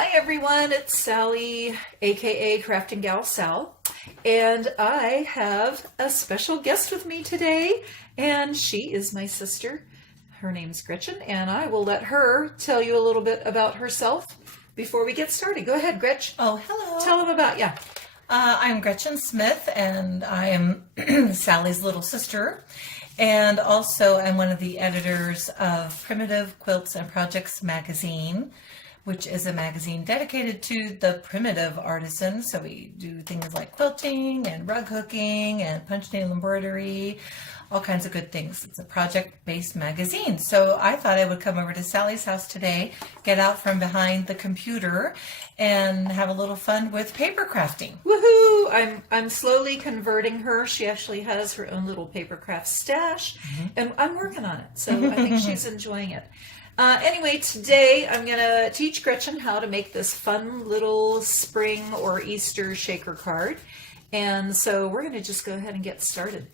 Hi everyone, it's Sally, aka Crafting Gal Sal, and I have a special guest with me today, and she is my sister. Her name's Gretchen, and I will let her tell you a little bit about herself before we get started. Go ahead, Gretchen. Oh, hello. Tell them about you. I'm Gretchen Smith, and I am Sally's little sister. And also, I'm one of the editors of Primitive Quilts and Projects magazine, which is a magazine dedicated to the primitive artisan. So we do things like quilting and rug hooking and punch nail embroidery, all kinds of good things. It's a project-based magazine. So I thought I would come over to Sally's house today, get out from behind the computer, and have a little fun with paper crafting. Woohoo! I'm slowly converting her. She actually has her own little paper craft stash, and I'm working on it. So I think she's enjoying it. Anyway, today I'm going to teach Gretchen how to make this fun little spring or Easter shaker card. And so we're going to just go ahead and get started.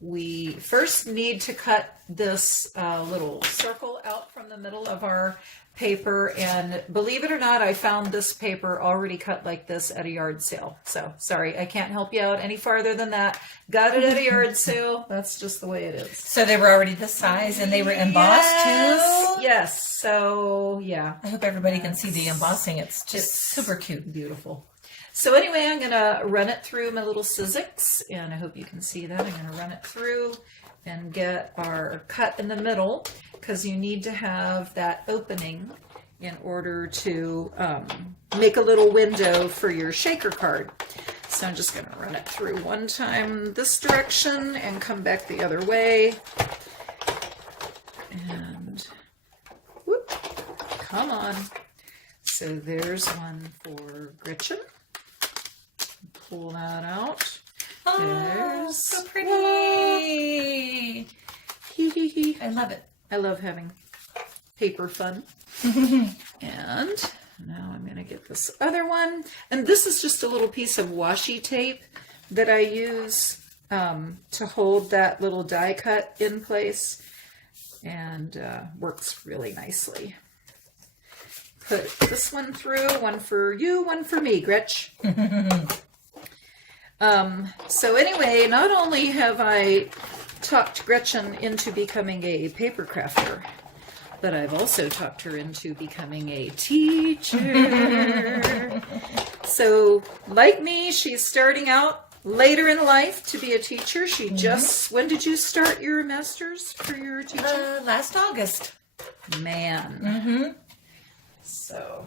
We first need to cut this little circle out from the middle of our paper, and believe it or not, I found this paper already cut like this at a yard sale. So sorry, I can't help you out any farther than that. Got it at a yard sale. That's just the way it is. So they were already this size and they were embossed too? Yes. So yeah. I hope everybody can see the embossing. It's super cute. Beautiful. So anyway, I'm going to run it through my little Sizzix, and I hope you can see that. I'm going to run it through and get our cut in the middle, because you need to have that opening in order to make a little window for your shaker card. So I'm just going to run it through one time this direction and come back the other way. And whoop, come on. So there's one for Gretchen. Pull that out. Oh, there's so pretty. I love it. I love having paper fun. And now I'm going to get this other one. And this is just a little piece of washi tape that I use to hold that little die cut in place, and works really nicely. Put this one through, one for you, one for me, Gretchen. So anyway, not only have I talked Gretchen into becoming a paper crafter, but I've also talked her into becoming a teacher. So like me, she's starting out later in life to be a teacher. She just, when did you start your master's for your teaching? Last August. Man. So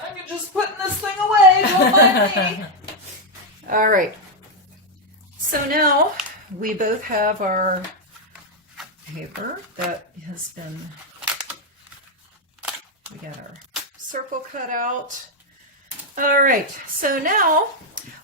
I'm just putting this thing away. Don't mind me. All right. So now we both have our paper that has been, we got our circle cut out. All right. So now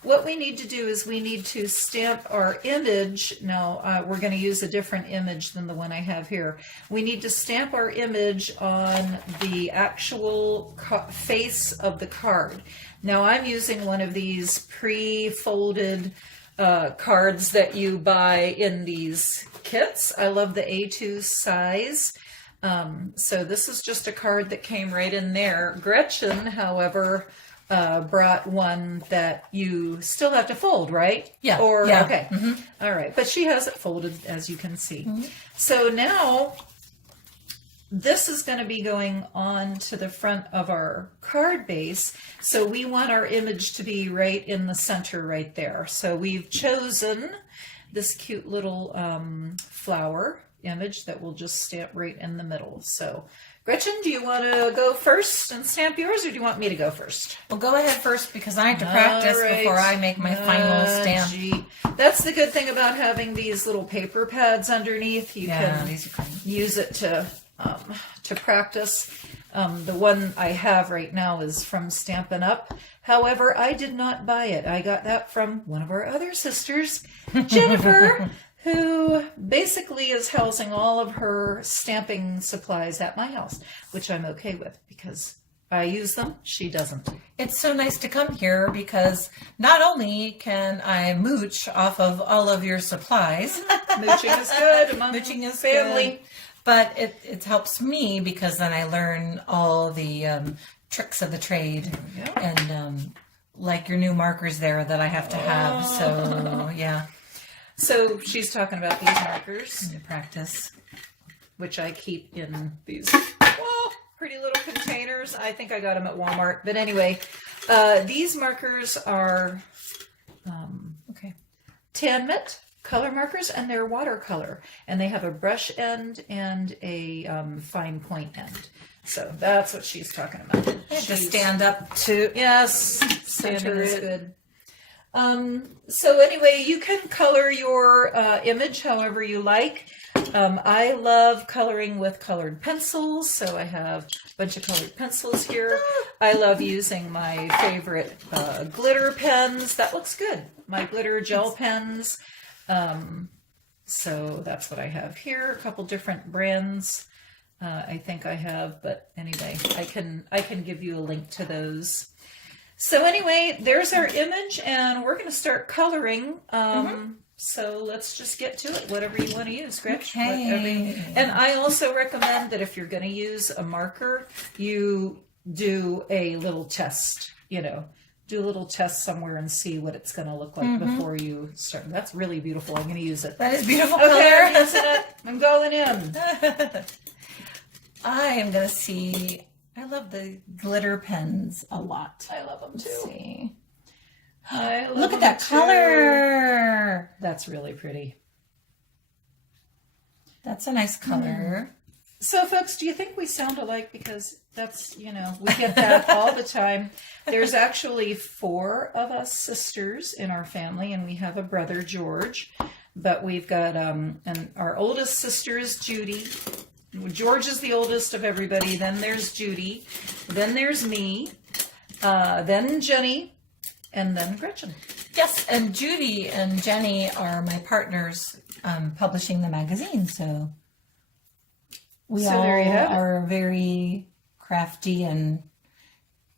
what we need to do is we need to stamp our image. Now we're going to use a different image than the one I have here. We need to stamp our image on the actual face of the card. Now I'm using one of these pre-folded cards that you buy in these kits. I love the A2 size. So this is just a card that came right in there. Gretchen, however, brought one that you still have to fold, right? Yeah. Or yeah. Okay. All right. But she has it folded, as you can see. So now this is going to be going on to the front of our card base. So we want our image to be right in the center right there. So we've chosen this cute little flower image that we'll just stamp right in the middle. So Gretchen, do you want to go first and stamp yours, or do you want me to go first? Well, go ahead first, because I have to practice before I make my final stamp. Gee. That's the good thing about having these little paper pads underneath. You can use it to practice. The one I have right now is from Stampin' Up. However, I did not buy it. I got that from one of our other sisters, Jennifer, who basically is housing all of her stamping supplies at my house, which I'm okay with because I use them, she doesn't. It's so nice to come here because not only can I mooch off of all of your supplies. Mooching is good among Mooching is family. good. But it helps me because then I learn all the tricks of the trade, Yeah. and like your new markers there that I have to have. So yeah, So she's talking about these markers, to practice. which I keep in these pretty little containers. I think I got them at Walmart. But anyway, these markers are Okay. tan mitt color markers, and they're watercolor. And they have a brush end and a fine point end. So that's what she's talking about. I have to stand up to Yes, center center is it. good. So anyway, you can color your image however you like. I love coloring with colored pencils, so I have a bunch of colored pencils here. I love using my favorite glitter pens. That looks good. My glitter gel pens. So that's what I have here. A couple different brands. I think I have, but anyway, I can give you a link to those. So anyway, there's our image, and we're going to start coloring. So let's just get to it. Whatever you want to use, Gretchen. Okay. And I also recommend that if you're going to use a marker, you do a little test. Do a little test somewhere and see what it's going to look like before you start. That's really beautiful. I'm going to use it. That is beautiful Okay, I'm color. using it. I'm going in. I am gonna see. I love the glitter pens a lot. I love them Let's too. see. I love Look them at that too. color. That's really pretty. That's a nice color. So, folks, do you think we sound alike? Because that's, we get that all the time. There's actually 4 of us sisters in our family, and we have a brother, George. But we've got, and our oldest sister is Judy. George is the oldest of everybody. Then there's Judy. Then there's me. Then Jenny. And then Gretchen. Yes, and Judy and Jenny are my partners publishing the magazine, so we So all there you have it. are very crafty and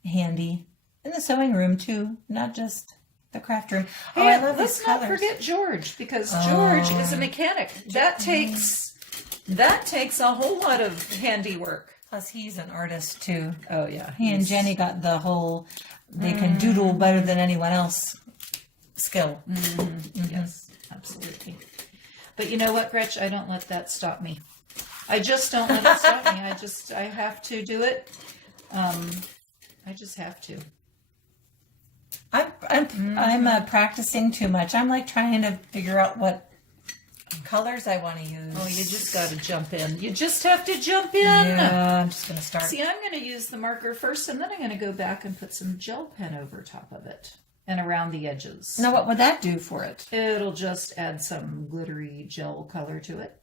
handy in the sewing room too, not just the craft room. Oh, Hey, I love let's these not colors. forget George, because George is a mechanic. That takes a whole lot of handiwork. Plus, he's an artist too. Oh yeah, He and Jenny got the whole "they can doodle better than anyone else" skill. Yes, absolutely. But you know what, Gretch? I don't let that stop me. I just don't let it stop me. I have to do it. I just have to. I'm practicing too much. I'm like trying to figure out what colors I want to use. Oh, you just got to jump in. You just have to jump in. Yeah, I'm just gonna start. See, I'm going to use the marker first, and then I'm going to go back and put some gel pen over top of it and around the edges. Now, what would that do for it? It'll just add some glittery gel color to it.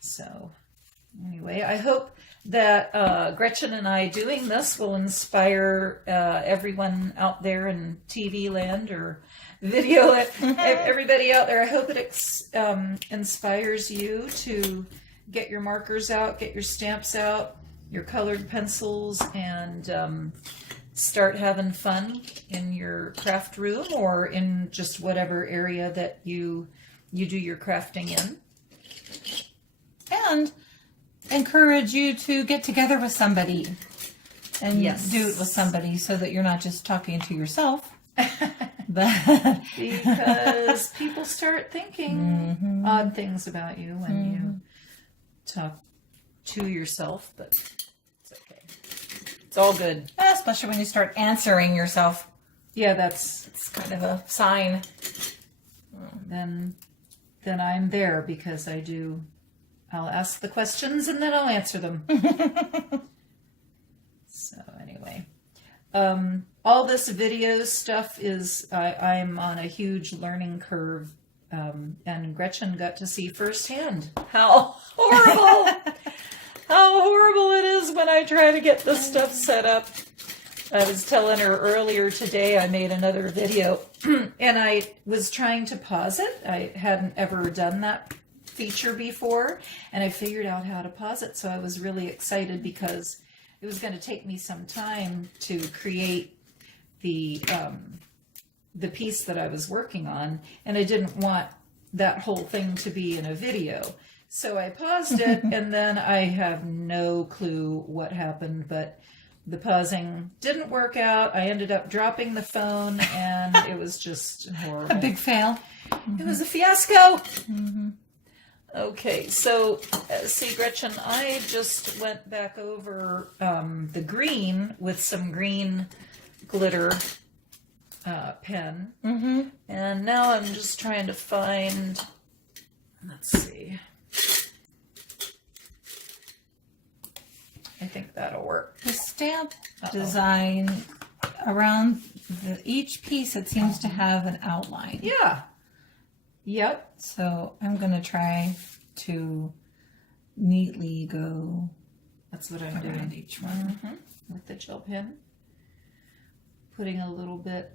So, anyway, I hope that Gretchen and I doing this will inspire everyone out there in TV land or video land, everybody out there. I hope it inspires you to get your markers out, get your stamps out, your colored pencils, and start having fun in your craft room or in just whatever area that you do your crafting in. And encourage you to get together with somebody and Yes. do it with somebody so that you're not just talking to yourself. But Because people start thinking odd things about you when you talk to yourself, but it's okay. It's all good. especially when you start answering yourself, Yeah, that's it's kind of a sign. then I'm there because I'll ask the questions and then I'll answer them. So anyway, all this video stuff is, I'm on a huge learning curve, and Gretchen got to see firsthand how horrible it is when I try to get this stuff set up. I was telling her earlier today, I made another video and I was trying to pause it. I hadn't ever done that feature before, and I figured out how to pause it. So I was really excited because it was going to take me some time to create the the piece that I was working on, and I didn't want that whole thing to be in a video. So I paused it, and then I have no clue what happened, but the pausing didn't work out. I ended up dropping the phone, and it was just horrible. A big fail. It was a fiasco. Okay, so see, Gretchen, I just went back over the green with some green glitter pen. And now I'm just trying to find, let's see. I think that'll work. The stamp design around each piece, it seems to have an outline. Yeah. Yep. So I'm going to try to neatly go. That's what I'm around doing. each one. With the gel pen. Putting a little bit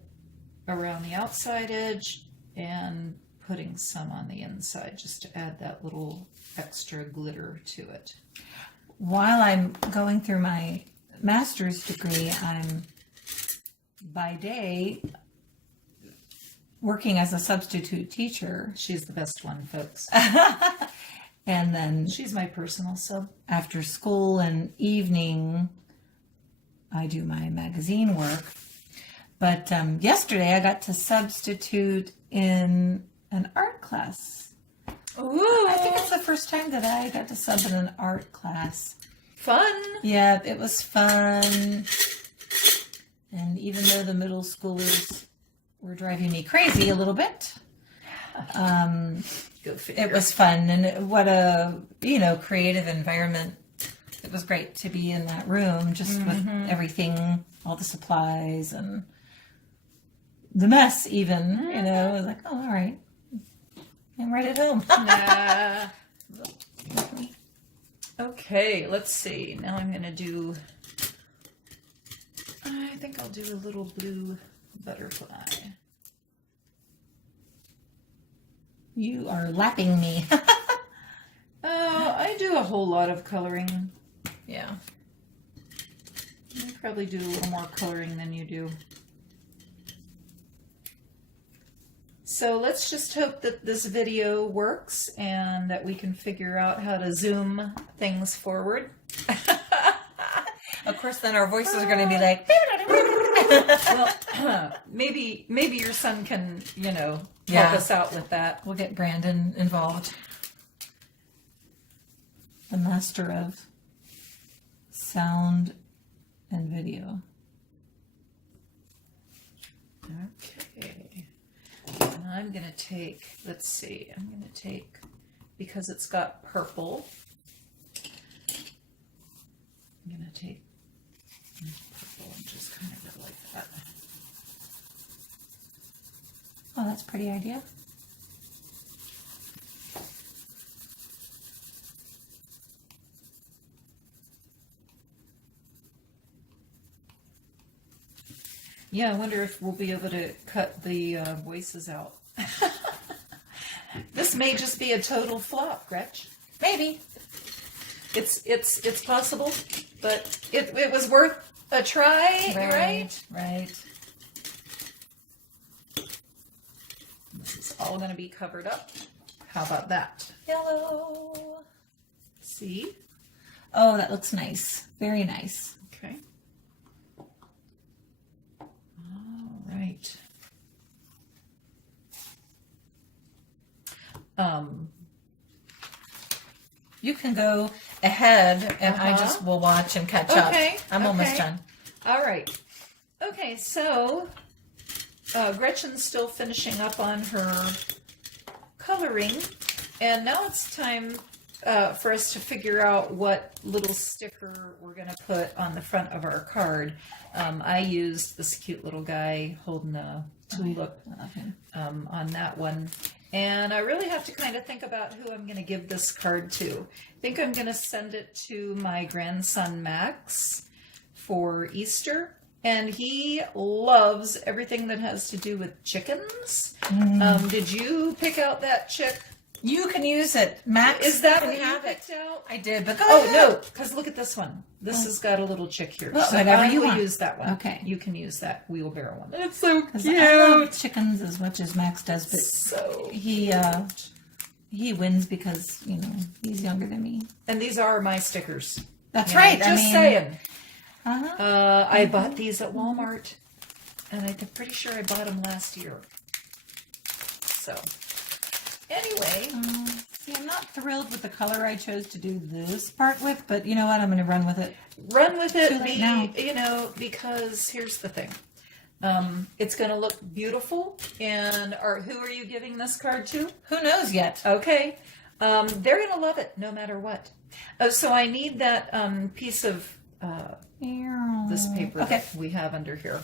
around the outside edge and putting some on the inside just to add that little extra glitter to it. While I'm going through my master's degree, I'm by day working as a substitute teacher. She's the best one, folks. And then She's my personal sub. after school and evening, I do my magazine work. But yesterday I got to substitute in an art class. Ooh, I think it's the first time that I got to sub in an art class. fun. Yeah, it was fun. And even though the middle schoolers were driving me crazy a little bit, Go figure. it was fun. And what a, creative environment. It was great to be in that room just with everything, all the supplies and the mess even, I was like, oh, all right. I'm right at home. Nah. Okay, let's see. Now I'm going to do, I think I'll do a little blue butterfly. You are lapping me. I do a whole lot of coloring. Yeah. I probably do a little more coloring than you do. So let's just hope that this video works and that we can figure out how to zoom things forward. Of course, then our voices are going to be like, Well, maybe your son can, help Yeah. us out with that. we'll get Brandon involved. The master of sound and video. Okay. And I'm going to take, let's see, I'm going to take, because it's got purple, I'm going to take purple and just kind of go like that. Oh, that's a pretty idea. Yeah, I wonder if we'll be able to cut the voices out. This may just be a total flop, Gretch. Maybe. It's possible, but it was worth a try, right? Right. This is all going to be covered up. How about that? Yellow. See? Oh, that looks nice. Very nice. Okay. All right. You can go ahead and I just will watch and catch up. Okay, I'm almost okay. done. All right. Okay, so Gretchen's still finishing up on her coloring, and now it's time for us to figure out what little sticker we're going to put on the front of our card. I used this cute little guy holding a tulip on that one. And I really have to kind of think about who I'm going to give this card to. I think I'm going to send it to my grandson, Max, for Easter. And he loves everything that has to do with chickens. Did you pick out that chick? You can use it. Max, Is that can what you have it. picked out? I did, but go Oh, ahead. no, because look at this one. This has got a little chick here. Well, so whatever I you will want. use that one. Okay. You can use that wheelbarrow one. It's so Because cute. I love chickens as much as Max does, but So he wins because, you know, he's younger than me. And these are my stickers. That's You know, right. Just saying. Uh-huh. I bought these at Walmart, and I'm pretty sure I bought them last year. So, anyway. See, I'm not thrilled with the color I chose to do this part with, but you know what? I'm going to run with it. Run with Too it, late now. you know, because here's the thing. It's going to look beautiful. And who are you giving this card to? Who knows yet? Okay. They're going to love it no matter what. So I need that piece of this paper Okay. that we have under here.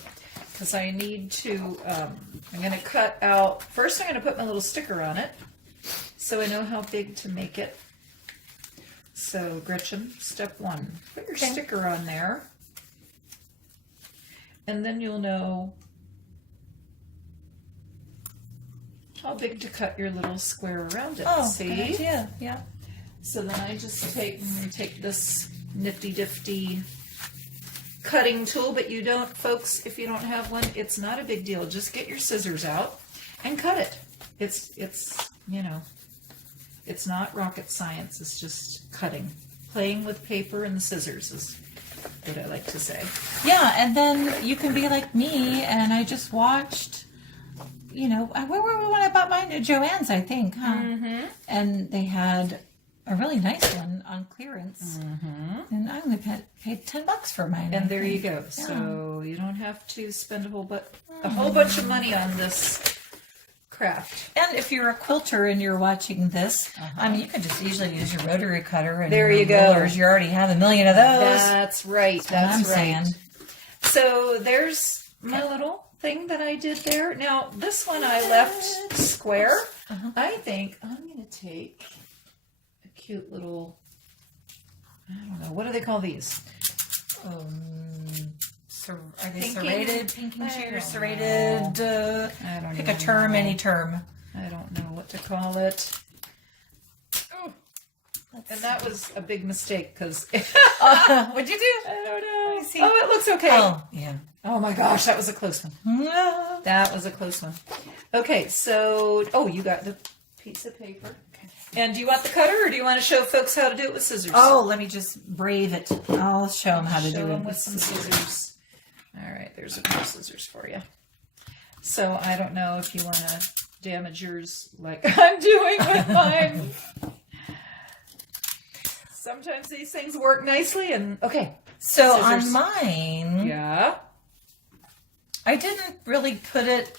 Because I need to, I'm going to cut out, first I'm going to put my little sticker on it. So I know how big to make it. So Gretchen, step one, put your sticker on there. And then you'll know how big to cut your little square around it. Oh, see? good idea. Yeah. So then I just take this nifty difty cutting tool, but you don't, folks, if you don't have one, it's not a big deal. Just get your scissors out and cut it. It's you know, it's not rocket science. It's just cutting. Playing with paper and the scissors is what I like to say. Yeah, and then you can be like me, and I just watched, you know, where were we when I bought mine? At Joann's, I think, huh? Mm-hmm. And they had a really nice one on clearance. Mm-hmm. And I only paid $10 for mine. And I there you think. go. Yeah. So you don't have to spend a whole bunch of money on this craft. And if you're a quilter and you're watching this, I mean, you can just easily use your rotary cutter and There your you go. rollers. You already have a million of those. That's right. That's what I'm That's right. saying. So there's my little thing that I did there. Now this one I left square. I think I'm going to take a cute little, I don't know, what do they call these? Are they Pinking? serrated, pinking I shears, don't serrated? I don't Pick even a term, know. any term. I don't know what to call it. Oh, and that was a big mistake because What'd you do? I don't know. Let me see. Oh, it looks okay. Oh, yeah. Oh my gosh, that was a close one. That was a close one. Okay, so, you got the piece of paper. Okay. And do you want the cutter or do you want to show folks how to do it with scissors? Oh, let me just brave it. I'll show them how to show do them it with some scissors. All right, there's a pair of scissors for you. So I don't know if you want to damage yours like I'm doing with mine. Sometimes these things work nicely and, okay. So Scissors. on mine, Yeah. I didn't really put it,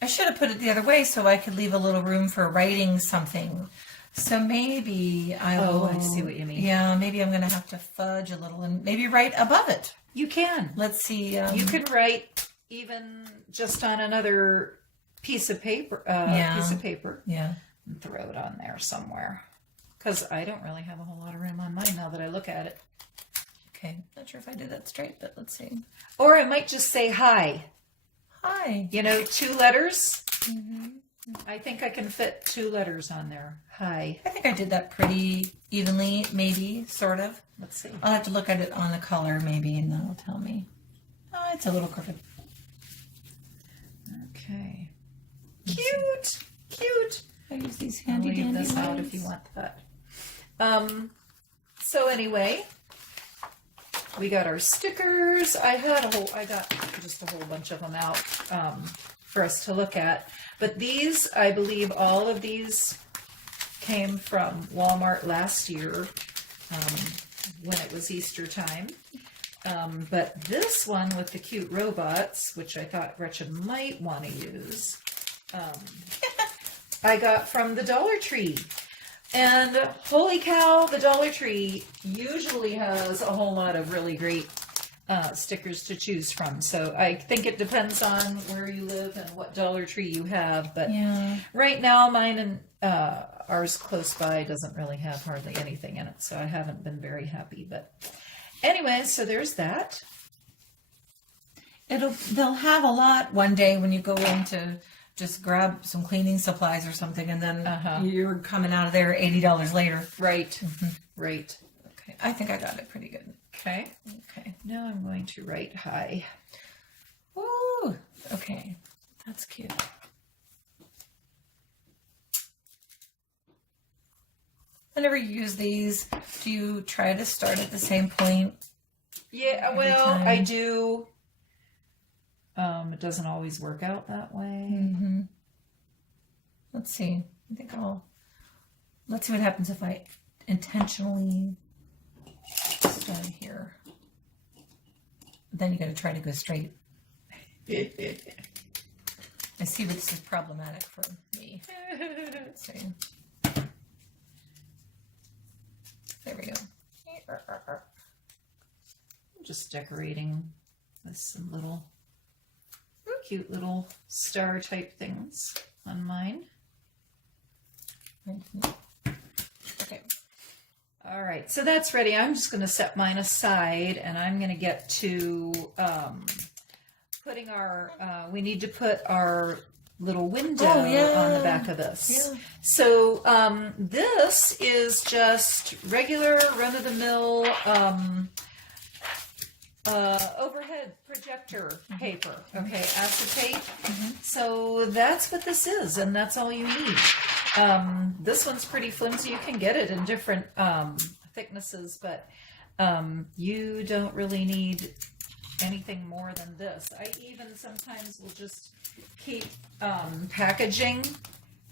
I should have put it the other way so I could leave a little room for writing something. So maybe I will. Oh, I see what you mean. Yeah, maybe I'm going to have to fudge a little and maybe write above it. You can. Let's see. You could write even just on another piece of paper, Yeah. Yeah. and throw it on there somewhere. Because I don't really have a whole lot of room on mine now that I look at it. Okay. Not sure if I did that straight, but let's see. Or I might just say hi. Hi. You know, 2 letters. I think I can fit 2 letters on there. Hi. I think I did that pretty evenly, maybe, sort of. Let's see. I'll have to look at it on the color, maybe, and that'll tell me. Oh, it's a little crooked. Okay. Cute. Cute. I use these I'll handy leave dandy this out ones. if you want that. So anyway, we got our stickers. I got just a whole bunch of them out for us to look at. But these, I believe all of these came from Walmart last year when it was Easter time. But this one with the cute robots, which I thought Gretchen might want to use, I got from the Dollar Tree. And holy cow, the Dollar Tree usually has a whole lot of really great stickers to choose from. So I think it depends on where you live and what Dollar Tree you have. But Yeah. right now, mine and ours close by doesn't really have hardly anything in it. So I haven't been very happy. But anyway, so there's that. They'll have a lot one day when you go in to just grab some cleaning supplies or something, and then you're coming out of there $80 later. Right. Right. Okay, I think I got it pretty good. Okay. Okay. Now I'm going to write high. Woo! Okay, that's cute. Whenever you use these, do you try to start at the same point? Yeah, every well, time? I do. It doesn't always work out that way. Mm-hmm. Let's see. Let's see what happens if I intentionally start here. Then you got to try to go straight. I see that this is problematic for me. Let's see. There we go. I'm just decorating with some little cute little star type things on mine. Okay. All right, so that's ready. I'm just going to set mine aside, and I'm going to get to putting our, we need to put our little window on the back of this. Yeah. So this is just regular run-of-the-mill overhead projector paper, okay, acetate. So that's what this is, and that's all you need. This one's pretty flimsy. You can get it in different thicknesses, but you don't really need anything more than this. I even sometimes will just keep packaging,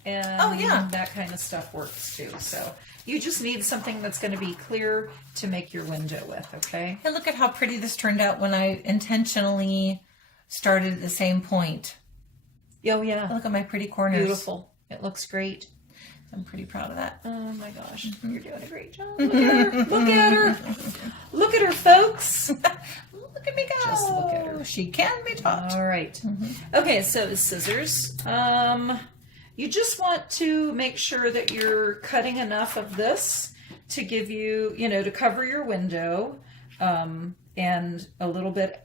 and that kind of stuff works too. So you just need something that's going to be clear to make your window with, okay? And look at how pretty this turned out when I intentionally started at the same point. Oh yeah. Look at my pretty corners. Beautiful. It looks great. I'm pretty proud of that. Oh my gosh, you're doing a great job. Look at her. Look at her. Look at her, folks. Look at me go. Just look at her. She can be taught. All right. Okay, so scissors. You just want to make sure that you're cutting enough of this to give you, to cover your window, and a little bit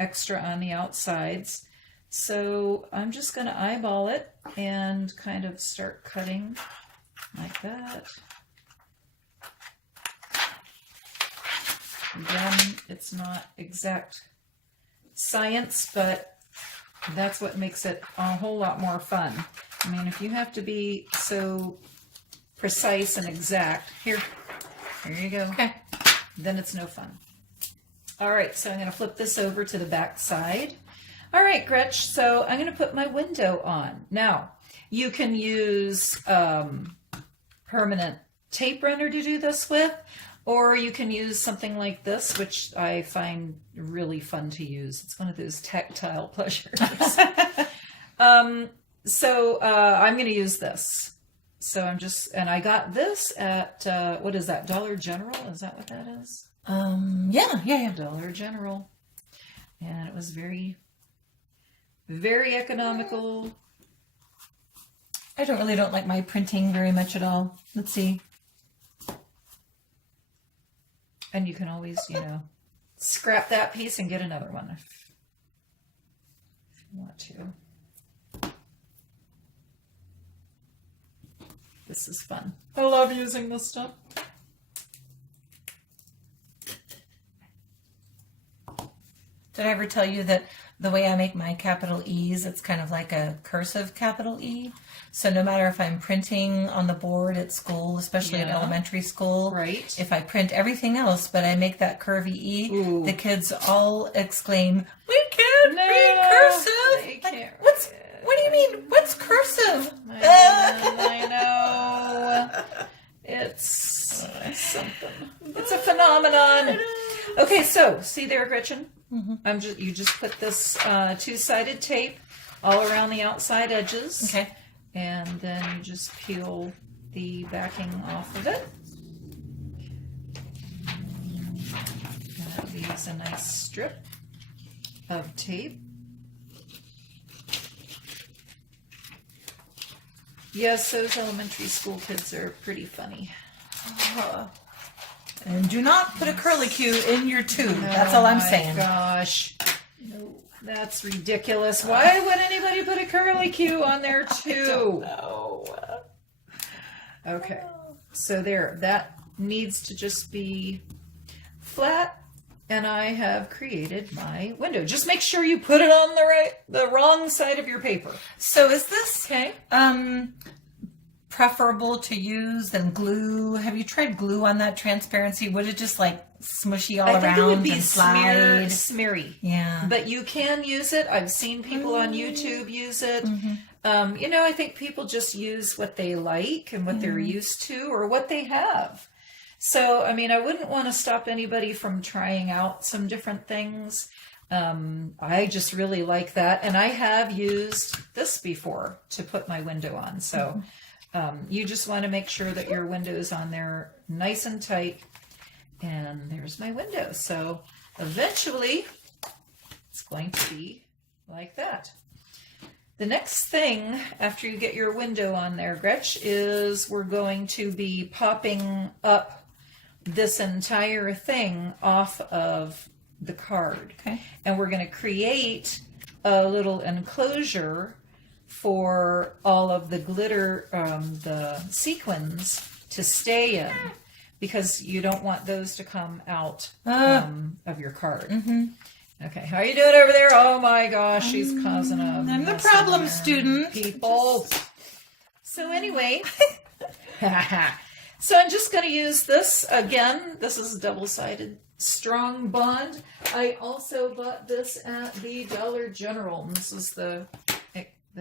extra on the outsides. So I'm just going to eyeball it and kind of start cutting like that. Again, it's not exact science, but that's what makes it a whole lot more fun. I mean, if you have to be so precise and exact, here you go. Okay. Then it's no fun. All right, so I'm going to flip this over to the back side. All right, Gretch, so I'm going to put my window on. Now, you can use permanent tape runner to do this with, or you can use something like this, which I find really fun to use. It's one of those tactile pleasures. So I'm going to use this. So and I got this at, what is that, Dollar General? Is that what that is? Yeah. Dollar General. And it was very, very economical. I don't like my printing very much at all. Let's see. And you can always, scrap that piece and get another one if you want to. This is fun. I love using this stuff. Did I ever tell you that the way I make my capital E's, it's kind of like a cursive capital E? So no matter if I'm printing on the board at school, especially at elementary school, right? If I print everything else, but I make that curvy E, the kids all exclaim, "We can't read cursive!" They can't What do you mean? What's cursive? I know. It's something. It's a phenomenon. Okay, so see there, Gretchen? You just put this two-sided tape all around the outside edges. Okay. And then you just peel the backing off of it. And that leaves a nice strip of tape. Yes, those elementary school kids are pretty funny. And do not put a curlicue in your tube. That's all I'm saying. Oh my gosh. That's ridiculous. Why would anybody put a curly Q on there too? No. Okay, so there, that needs to just be flat, and I have created my window. Just make sure you put it on the wrong side of your paper. So is this Okay. preferable to use than glue? Have you tried glue on that transparency? Would it just like smushy all I around think it would be and slide? smeary. Yeah. But you can use it. I've seen people on YouTube use it. I think people just use what they like and what they're used to or what they have. So, I wouldn't want to stop anybody from trying out some different things. I just really like that. And I have used this before to put my window on. So you just want to make sure that your window is on there nice and tight. And there's my window. So eventually it's going to be like that. The next thing after you get your window on there, Gretch, is we're going to be popping up this entire thing off of the card. Okay. And we're going to create a little enclosure for all of the glitter, the sequins to stay in, because you don't want those to come out of your card. Okay, how are you doing over there? Oh my gosh, she's causing a I'm the mess problem in there, student. people. So anyway, so I'm just going to use this again. This is double-sided strong bond. I also bought this at the Dollar General. And this is the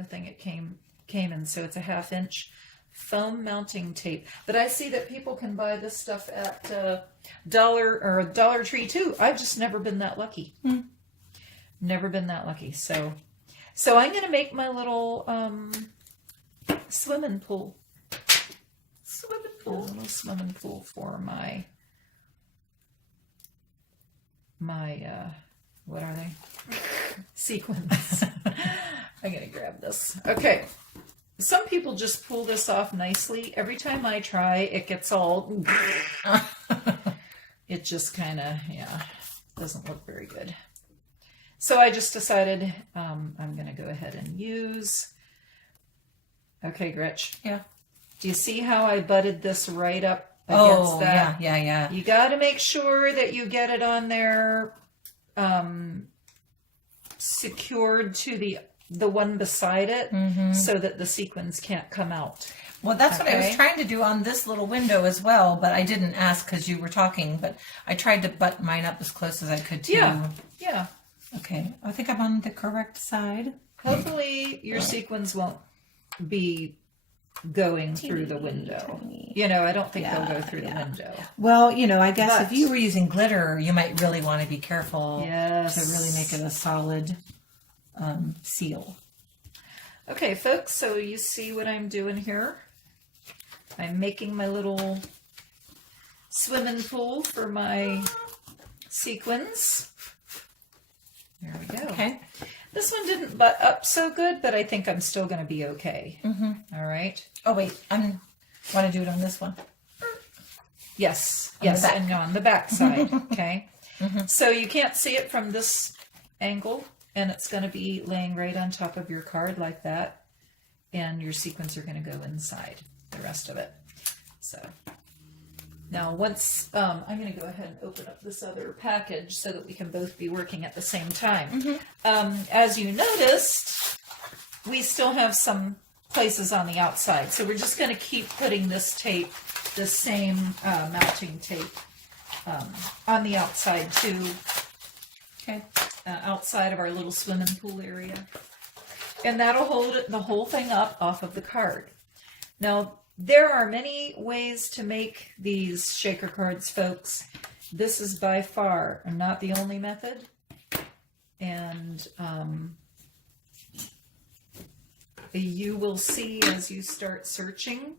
thing it came in. So it's a 1/2 inch foam mounting tape. But I see that people can buy this stuff at Dollar Tree too. I've just never been that lucky. Never been that lucky. So I'm going to make my little swimming pool. A little swimming pool for my what are they? Sequins. I'm going to grab this. Okay. Some people just pull this off nicely. Every time I try, it gets all... It just kind of, doesn't look very good. So I just decided I'm going to go ahead and use... Okay, Gretch. Yeah. Do you see how I butted this right up against that? Yeah. You got to make sure that you get it on there secured to the one beside it so that the sequins can't come out. Well, that's what I was trying to do on this little window as well, but I didn't ask because you were talking, but I tried to button mine up as close as I could to. Yeah. Okay. I think I'm on the correct side. Hopefully your sequins won't be going through the window. I don't think they'll go through the window. Well, I guess if you were using glitter, you might really want to be careful to really make it a solid seal. Okay, folks, so you see what I'm doing here. I'm making my little swimming pool for my sequins. There we go. Okay. This one didn't butt up so good, but I think I'm still going to be okay. All right. Oh, wait. I want to do it on this one. Yes. On the back. And on the back side. Okay. So you can't see it from this angle, and it's going to be laying right on top of your card like that. And your sequins are going to go inside the rest of it. So now once, I'm going to go ahead and open up this other package so that we can both be working at the same time. As you noticed, we still have some places on the outside. So we're just going to keep putting this tape, the same mounting tape on the outside too. Okay. Outside of our little swimming pool area. And that'll hold the whole thing up off of the card. Now, there are many ways to make these shaker cards, folks. This is by far not the only method. And you will see as you start searching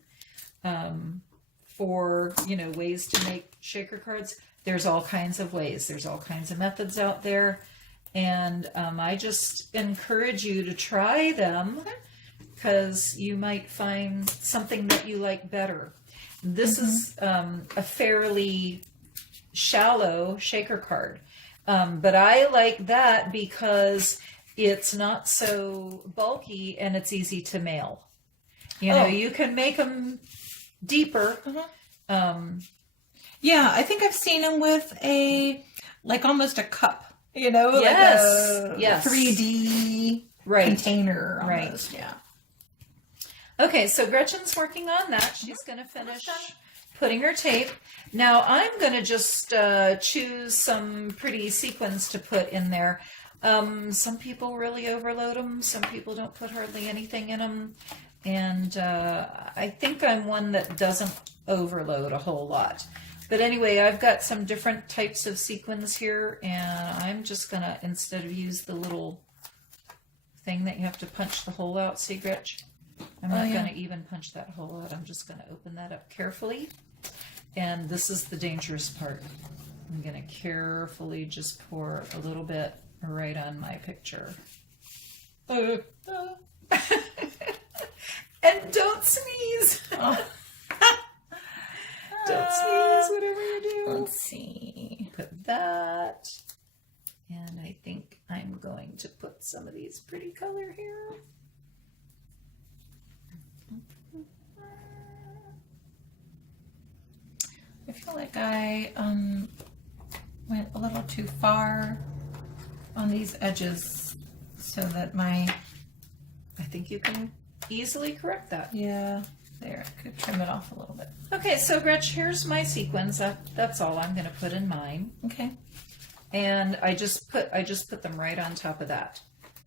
for, ways to make shaker cards. There's all kinds of ways. There's all kinds of methods out there. And I just encourage you to try them because you might find something that you like better. This is a fairly shallow shaker card. But I like that because it's not so bulky and it's easy to mail. You know, you can make them deeper. Yeah, I think I've seen them with like almost a cup, Yes, like a yes. 3D container almost. Yeah. Okay, so Gretchen's working on that. She's going to finish putting her tape. Now I'm going to just choose some pretty sequins to put in there. Some people really overload them. Some people don't put hardly anything in them. And I think I'm one that doesn't overload a whole lot. But anyway, I've got some different types of sequins here, and I'm just going to, instead of use the little thing that you have to punch the hole out, see, Gretch? I'm not going to even punch that hole out. I'm just going to open that up carefully. And this is the dangerous part. I'm going to carefully just pour a little bit right on my picture. And don't sneeze. Don't sneeze, whatever you do. Let's see. Put that. And I think I'm going to put some of these pretty color here. I feel like I went a little too far on these edges so that I think you can easily correct that. Yeah, there, I could trim it off a little bit. Okay, so Gretch, here's my sequins. That's all I'm going to put in mine. Okay. And I just put them right on top of that,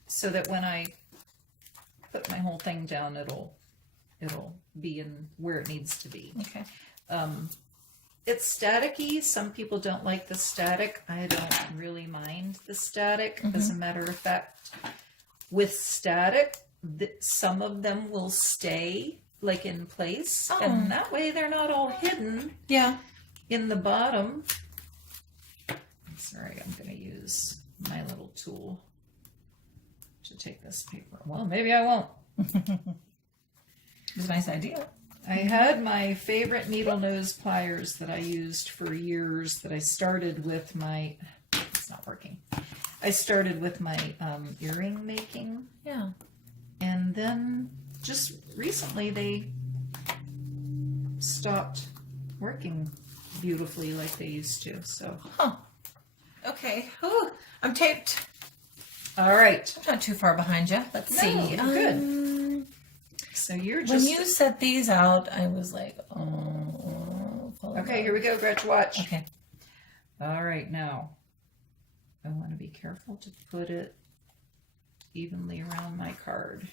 so that when I put my whole thing down, it'll be in where it needs to be. Okay. It's staticky. Some people don't like the static. I don't really mind the static. As a matter of fact, with static, some of them will stay like in place, and that way they're not all hidden. Yeah. In the bottom. Sorry, I'm going to use my little tool to take this paper. Well, maybe I won't. It's a nice idea. I had my favorite needle nose pliers that I used for years that I started with my, it's not working. I started with my earring making. Yeah. And then just recently they stopped working beautifully like they used to. So. Huh. Okay. Ooh, I'm taped. All right. I'm not too far behind you. Let's see. Good. So you're just... When you set these out, I was like, oh. Okay, here we go, Gretch. Watch. Okay. All right, now I want to be careful to put it evenly around my card.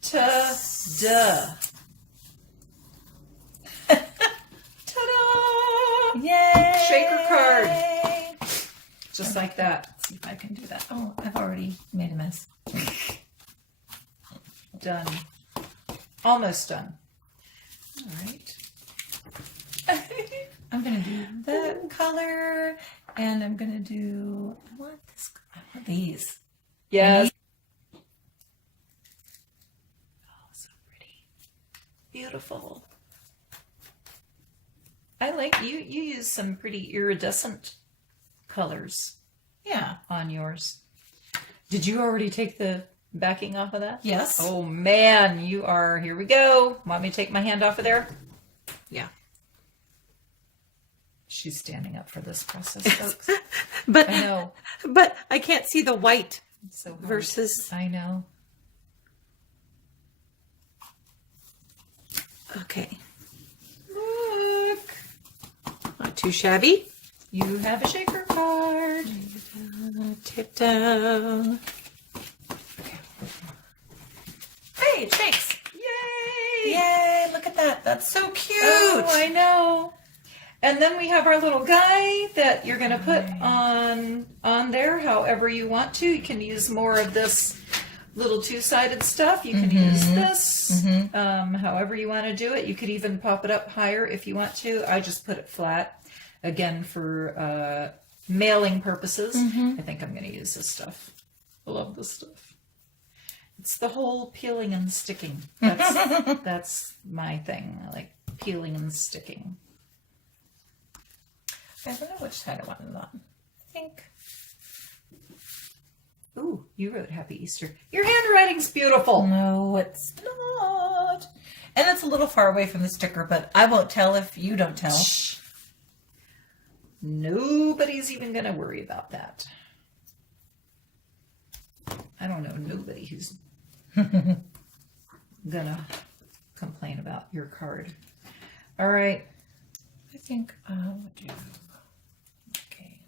Ta-da! Ta-da! Yay! Shaker card. Just like that. Let's see if I can do that. Oh, I've already made a mess. Done. Almost done. All right. I'm going to do that color, and I'm going to do, I want these. Yes. Oh, so pretty. Beautiful. I like you use some pretty iridescent colors. Yeah. On yours. Did you already take the backing off of that? Yes. Oh man, you are, here we go. Want me to take my hand off of there? Yeah. She's standing up for this process, folks. But I know. But I can't see the white It's so hard. versus. I know. Okay. Look. Not too shabby. You have a shaker card. Tip down. Hey, it shakes. Yay! Yay, look at that. That's so cute. Oh, I know. And then we have our little guy that you're going to put on there however you want to. You can use more of this little two-sided stuff. You can use this however you want to do it. You could even pop it up higher if you want to. I just put it flat, again, for mailing purposes. I think I'm going to use this stuff. I love this stuff. It's the whole peeling and sticking. That's my thing. I like peeling and sticking. I don't know which side I want it on. I think Ooh, you wrote Happy Easter. Your handwriting's beautiful. No, it's not. And it's a little far away from the sticker, but I won't tell if you don't tell. Shh. Nobody's even going to worry about that. I don't know nobody who's going to complain about your card. All right. I think I'll do. Okay.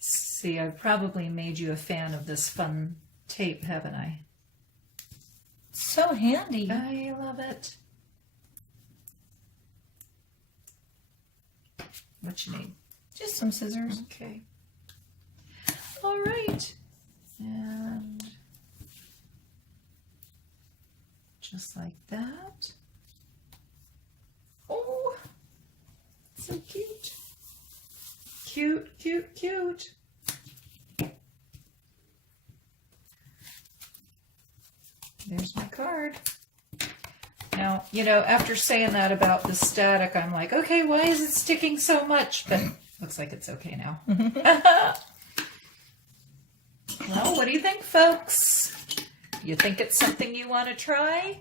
See, I've probably made you a fan of this fun tape, haven't I? So handy. I love it. What you need? Just some scissors. Okay. All right. And just like that. Oh, so cute. Cute, cute, cute. There's my card. Now, you know, after saying that about the static, I'm like, okay, why is it sticking so much? But looks like it's okay now. Well, what do you think, folks? You think it's something you want to try?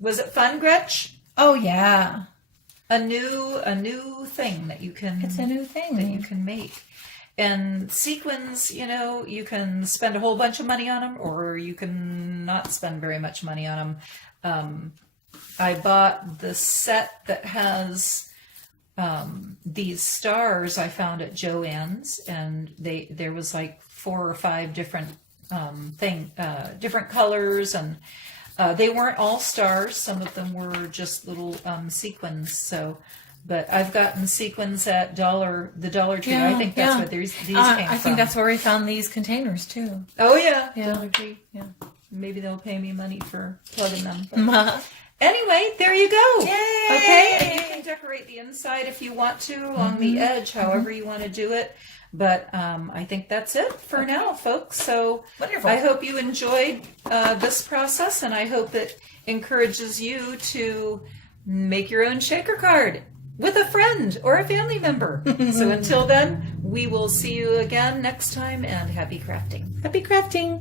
Was it fun, Gretch? Oh yeah. A new thing that you can. It's a new thing that you can make. And sequins, you know, you can spend a whole bunch of money on them, or you can not spend very much money on them. I bought the set that has these stars I found at Joann's, and there was like 4 or 5 different different colors, and they weren't all stars. Some of them were just little sequins. So. But I've gotten sequins at the Dollar Tree. Yeah, I think that's yeah. where these came from. I think that's where we found these containers too. Oh yeah, Yeah. Dollar Tree. Yeah. Maybe they'll pay me money for plugging them. But Yay! anyway, there you go. Yay! Okay, and you can decorate the inside if you want to along the edge, however you want to do it. But I think that's it for now, folks. So Wonderful. I hope you enjoyed this process, and I hope it encourages you to make your own shaker card with a friend or a family member. So until then, we will see you again next time, and happy crafting. Happy crafting.